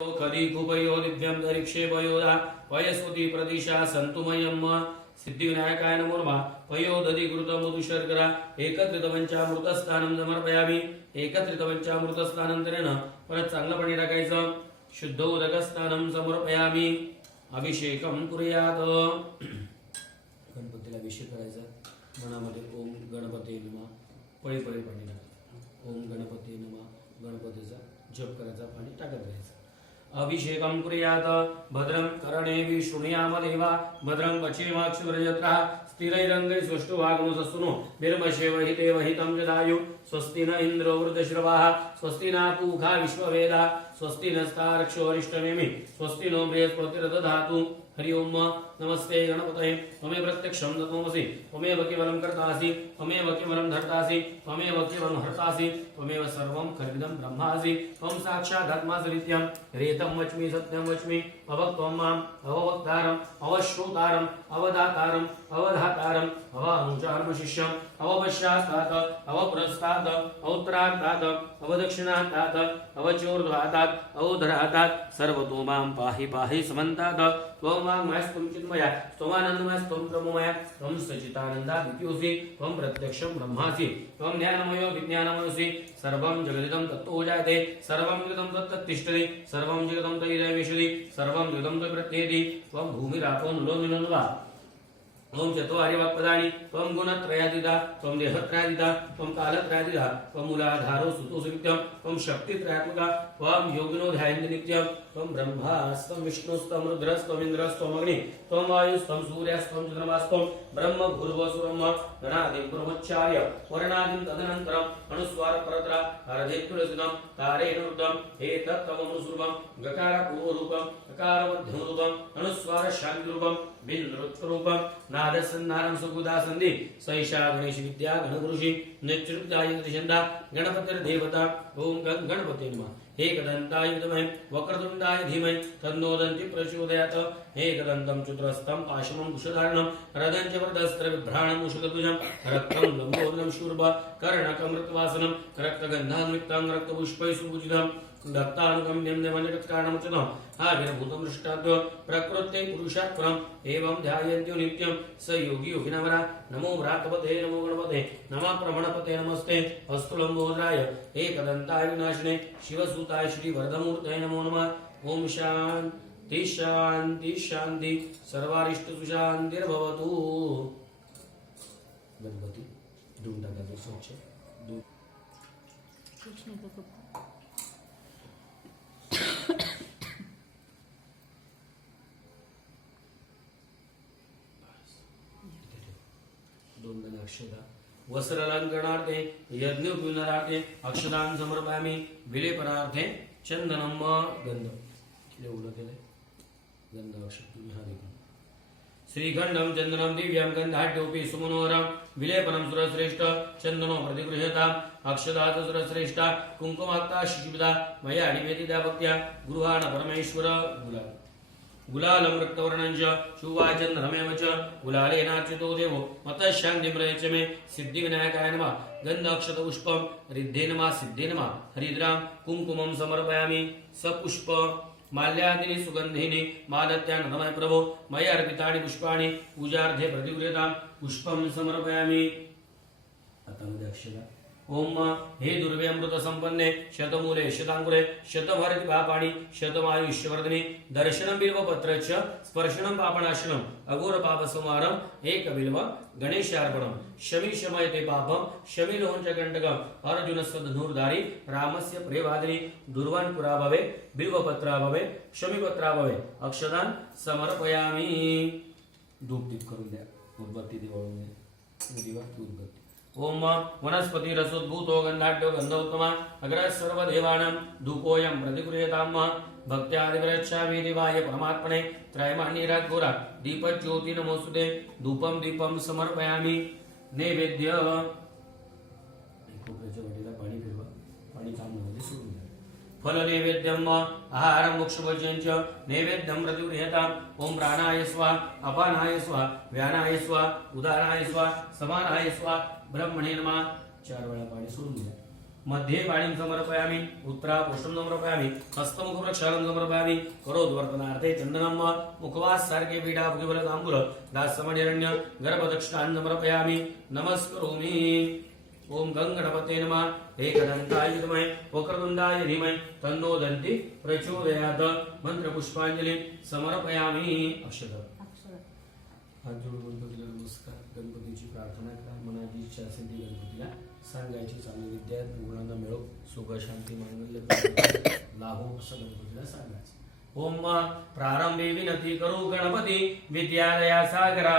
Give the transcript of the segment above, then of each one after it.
खरीकुपयो दिव्यं दरिक्षेपयोधा वयस्वती प्रदिशा संतुमयम् सिद्धिविनायकाय नमो नमः पयोदधि घृतमधुशर्करा एकत्रितपंचामृतस्नानं समर्पयामि। एकत्रितपंचामृतस्नानंतरेण परत चांगलं पाणी टाकायचं। शुद्ध उदकस्नानं समर्पयामि। अभिषेकं कुर्यात्। गणपतीला अभिषेक करायचा। मनामध्ये ओम गणपती नमः पळी पळी पाणी टाकायचं। ओम गणपती नमः गणपतीचा जप करायचा, पाणी टाकत राहायचं। अभिषेकं कुर्यात्। भद्रं कर्णेभिः शृणुयाम देवा भद्रं पश्येमाक्षुरजत्रः स्थिरैरङ्गैः सुष्ठुवागमुसस्तुनो निर्मशेवहिते वहितं जदायु। स्वस्ति न इन्द्रो वृद्धश्रवाः स्वस्ति न पूषा विश्ववेदाः स्वस्ति नस्तार्क्ष्यो अरिष्टनेमिः स्वस्ति नो बृहस्पतिर्दधातु। हरि ओम नमस्ते गणपतये। त्वमेव प्रत्यक्षं तत्त्वमसि त्वमेव केवलं कर्तासि त्वमेव केवलं धर्तासि त्वमेव केवलं हर्तासि त्वमेव सर्वं खल्विदं ब्रह्मासि। त्वं साक्षादात्मासि नित्यं रेतं वच्मि सत्यं वच्मि अवक्त्वं माम् अववक्तारम् अवश्रोतारम् अवदातारम् अवधातारम् अवानुचारं शिष्यम् अवपश्चात्तात् अवपुरस्तात् अवोत्तरात्तात् अवदक्षिणात्तात् अवचोर्ध्वातात् अवोधरातात् सर्वतो मां पाहि पाहि समन्तात्। त्वं वाङ्मयस्त्वं चिन्मया त्वमानन्दमयस्त्वं ब्रह्ममय त्वं सच्चिदानन्दादित्योऽसि त्वं प्रत्यक्षं ब्रह्मासि त्वं ज्ञानमयो विज्ञानमयोऽसि। सर्वं जगदिदं तत्तो जायते सर्वं जगदं तत्तिष्ठति सर्वं जगदं तैरविशति सर्वं जगदं तत्प्रत्येति। त्वं भूमिरापो नलो निनन्वा ओम चत्वारि वाक्पदानि त्वं गुणत्रयातीता त्वं देहत्रयातीता त्वं कालत्रयातीता त्वं मूलाधारो सुतोऽसि नित्यं त्वं शक्तित्रयात्मका त्वं योगिनो ध्यायन्ति नित्यं। त्वं ब्रह्मास्त्वं विष्णुस्त्वं रुद्रस्त्वं इन्द्रस्त्वं अग्निः त्वं वायुस्त्वं सूर्यस्त्वं चन्द्रमास्त्वं ब्रह्म भूर्भुवस्वरं गणादिं ब्रह्मचार्य वर्णादिं तदनन्तरम् अनुस्वार परत्र अर्धेत्युरसितं तारेण वृद्धम् एतत्तमनुरूपं गकारपूर्वरूपं गकारमध्यमरूपं अनुस्वार शान्तिरूपं बिन्दुरूपं नादसन्नारं सुगुदासन्धि सैषा गणेश विद्या गणगुरुषि नेतृत्वाय त्रिशन्दा गणपतिर्देवता। ओम गणपते नमः। एकदन्ताय विद्महे वक्रतुण्डाय धीमहि तन्नो दन्ति प्रचोदयात्। एकदन्तं चतुरस्तं पाशमं कुशधारणं रदं च वरदस्त्रविभ्राणं मुषकध्वजं रक्तं लम्बोदरं शूर्भ कर्णकमृतवासनं रक्तगन्धान्विक्तं रक्तपुष्पैः सुपूजितं दत्तानुगम्यं देवनिकत्कारणमुचितम् आविर्भूतं दृष्टाद्य प्रकृते पुरुषात्परम् एवं ध्यायन्त्यो नित्यं स योगी योगिनामरा। नमो व्रातपते नमो गणपते नमः प्रमणपते नमस्ते अस्तु लम्बोदराय एकदन्ताय विनाशिने शिवसुताय श्रीवरदमूर्तये नमो नमः। ओम शान्ति शान्ति शान्ति सर्वारिष्टसु शान्तिर्भवतु। गणपती धुवून टाकायचं स्वच्छ धुवून अक्षता वस्त्रलंकनार्थे यज्ञोपवीतनार्थे अक्षतान् समर्पयामि। विलेपनार्थे चंदनम गंध एवढं केलंय गंध अक्षत तुम्ही हा देखील श्रीखंडं चंदनं दिव्यं गंधाढ्योपि सुमनोहरं विलेपनं सुरश्रेष्ठ चंदनो प्रतिगृह्यताम् अक्षता सुरश्रेष्ठा कुंकुमाक्ता शिशिपिता मया निवेदिता भक्त्या गृहाण परमेश्वर गुलाल गुलालं रक्तवर्णं च शुभाचन्द्रमेव च गुलालेनाच्युतो देवो मतः शान्तिं प्रयच्छ मे। सिद्धिविनायकाय नमः। गन्ध अक्षत पुष्पं रिद्धे नमः सिद्धे नमः हरिद्रां कुङ्कुमं समर्पयामि। सपुष्प माल्यादीनि सुगन्धीनि मादत्यान् नमः प्रभो मया अर्पितानि पुष्पाणि पूजार्थे प्रतिगृह्यतां पुष्पं समर्पयामि। आता अक्षता ओम हे दुर्वे अमृत संपन्ने शतमूले शतांकुरे शतभारती पापाणि शतमायुष्यवर्धिनि दर्शनं बिल्वपत्र च स्पर्शनं पापनाशनम् अघोर पाप संहारम् एक बिल्व गणेशार्पणम् शमी शमयते पापं शमी लोहञ्च कण्टकम् अर्जुनस्य धनुर्धारी रामस्य प्रियवादिनी दुर्वान् पुरा भवे बिल्वपत्रा भवे शमीपत्रा भवे अक्षतान् समर्पयामि। धूप दीप करून द्या उदबत्ती दिवाळून दिवा उदबत्ती। ओम वनस्पति रसोद्भूतो गंधाढ्यो गंधोत्तमा अग्रः सर्वदेवानां धूपोऽयं प्रतिगृह्यताम् भक्त्यादिप्रयच्छामि देवाय परमात्मने त्रयमान्यराघोरा दीपज्योति नमोस्तुते। धूपं दीपं समर्पयामि। नैवेद्य पाणी फिरवा पाणी तांबूळामध्ये सोडून द्या। फल नैवेद्यम आहारं मोक्षभोज्यं च नैवेद्यं प्रतिगृह्यताम्। ओम प्राणाय स्वाहा अपानाय स्वाहा व्यानाय स्वाहा उदानाय स्वाहा समानाय स्वाहा ब्रह्मणे नमः। 4 वेळा पाणी सोडून द्या। मध्ये पाणिं समर्पयामि उत्तरापुष्टं समर्पयामि हस्तमुख प्रक्षालं समर्पयामि करोद्वर्तनार्थे चन्दनं मुखवास सारखे पीठाभुजबल तांबूल दासमणिरण्य गर्भदक्षिणान् समर्पयामि नमस्करोमि। ओम गंगणपते नमः एकदन्ताय विद्महे वक्रतुण्डाय धीमहि तन्नो दन्ति प्रचोदयात् मंत्र पुष्पांजलि समर्पयामि। अक्षत हात जोडून गणपतीला नमस्कार गणपतीची प्रार्थना करा मनाची इच्छा असेल ती गणपतीला सांगायची चांगली विद्या गुणांना मिळो सुख शांती मांगल्य लाभो असं गणपतीला सांगायचं। ओम प्रारंभे विनती करू गणपती विद्यालया सागरा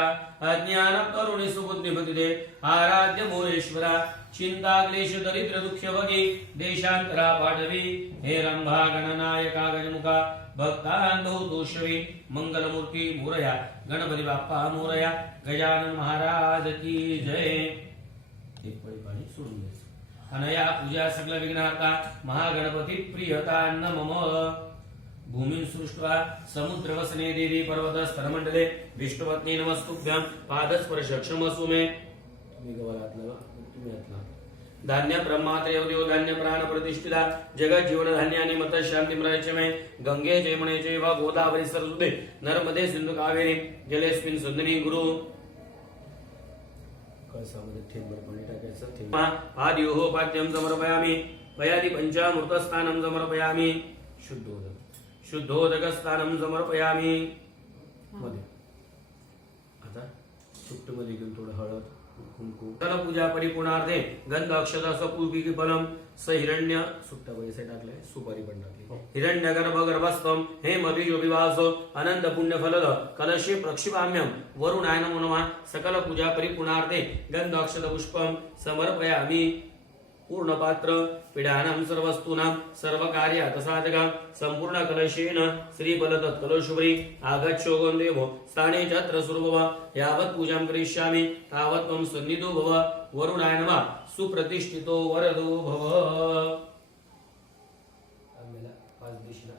अज्ञान करुणी सुबुद्धिमती दे आराध्य मोरेश्वरा चिंता क्लेश दरिद्र दुःख भगी देशांतरा पाठवी हे रंभा गणनायका गजमुखा भक्तांधो तोषवी मंगलमूर्ती मोरया गणपती बाप्पा मोरया गजानन महाराज की जय। एक पळी पाणी सोडून द्यायचं। अनया पूजा सकल विघ्नहर्ता महागणपती प्रियता नमः। भूमिं सृष्ट्वा समुद्र वसने देवी पर्वत स्तरमंडले विष्णुपत्नी नमस्तुभ्यां पादस्पर्श क्षमस्व मे। तुम्ही गवळातला तुम्ही आतला धान्य ब्रह्मात्रय देव धान्य प्राण प्रतिष्ठिता जगत जीवन धान्यानि मत शांती मरायचे मे गंगे जयमणे चैव गोदावरी सरस्वती नर्मदे सिंधु कावेरी जलेस्मिन् सुंदरी गुरु। कळसामध्ये थेंबभर पाणी टाकायचं। थेंब आदियोः पाद्यं समर्पयामि पयादि पंचामृतस्थानं समर्पयामि शुद्धोदकस्थानं समर्पयामि। मध्ये आता सुट्टमध्ये घेऊन थोडं हळद कुंकू तर पूजा परिपूर्णार्थे गंध अक्षता सपूर्वी फलम स हिरण्य सुट्टा पैसे टाकले सुपारी पण टाकली हिरण्य गर्भ गर्भस्थम हेम बीज विवास अनंत पुण्य फलद कलशे प्रक्षिपाम्यम वरुणाय नमो नमः। सकल पूजा परिपूर्णार्थे गंध अक्षत पुष्पम समर्पयामि। पूर्ण पात्र पीडानां सर्वस्तूनां सर्वकार्यात् साधकं संपूर्ण कलशेन श्रीफल तत्कलशुभ्री आगच्छो गन्धेवो स्थाने चत्र सुरभव यावत् पूजां करिष्यामि तावत् त्वं सन्निधो भव वरुणाय नमः सुप्रतिष्ठितो वरदो भव। आम्हाला पाच दिशेला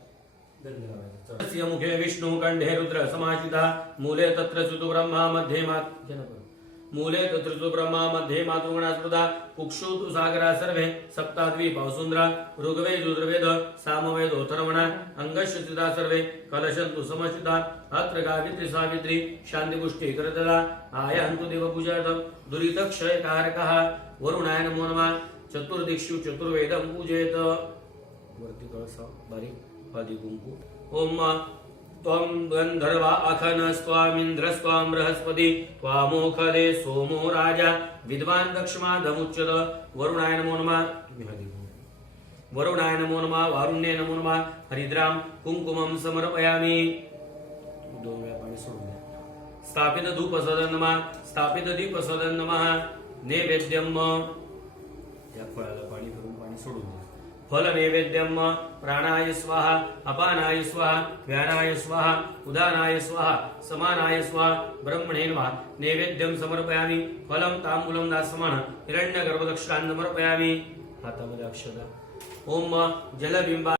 गंध लावायचा। तस्य मुखे विष्णु कंठे रुद्र समाश्रिता मूले तत्र सुतो ब्रह्मा मध्ये मात जनपद मूले तत्र ब्रह्मा मध्ये मातृगणास्पदा कुक्षु तु सागरा सर्वे सप्ताद्वीप वसुंधरा ऋग्वेद यजुर्वेद सामवेद अथर्वण अंगश्चिता सर्वे कलशन्तु समश्चिता अत्र गावित्री सावित्री शांति पुष्टि करतला आयान्तु देवपूजार्थं दुरितक्षयकारकः वरुणाय नमो नमः। चतुर्दिक्षु चतुर्वेदं पूजयेत। वरती कळसा बारीक आदि कुंकू। ओम त्वं गंधर्वा अखनस्त्वामिन्द्रस्त्वां बृहस्पति त्वामोखदे सोमो राजा विद्वान् दक्षमादमुच्यत वरुणाय नमो नमः। वरुणाय नमो नमः वारुण्ये नमो नमः। हरिद्रां कुंकुमं समर्पयामि। दोन वेळा पाणी सोडून द्या। स्थापित धूप सदन नमः स्थापित दीप सदन नमः। नैवेद्यम या फळाला पाणी करून पाणी सोडून द्या। फल नैवेद्यम प्राणाय स्वाहा अपानाय स्वाहा व्यानाय स्वाहा उदानाय स्वाहा समानाय स्वाहा ब्रह्मणे नमः। नैवेद्यं समर्पयामि फलं तांबूलं दासमानं हिरण्यगर्भदक्षिणान् समर्पयामि। हातामध्ये अक्षता। ओम जलबिंबा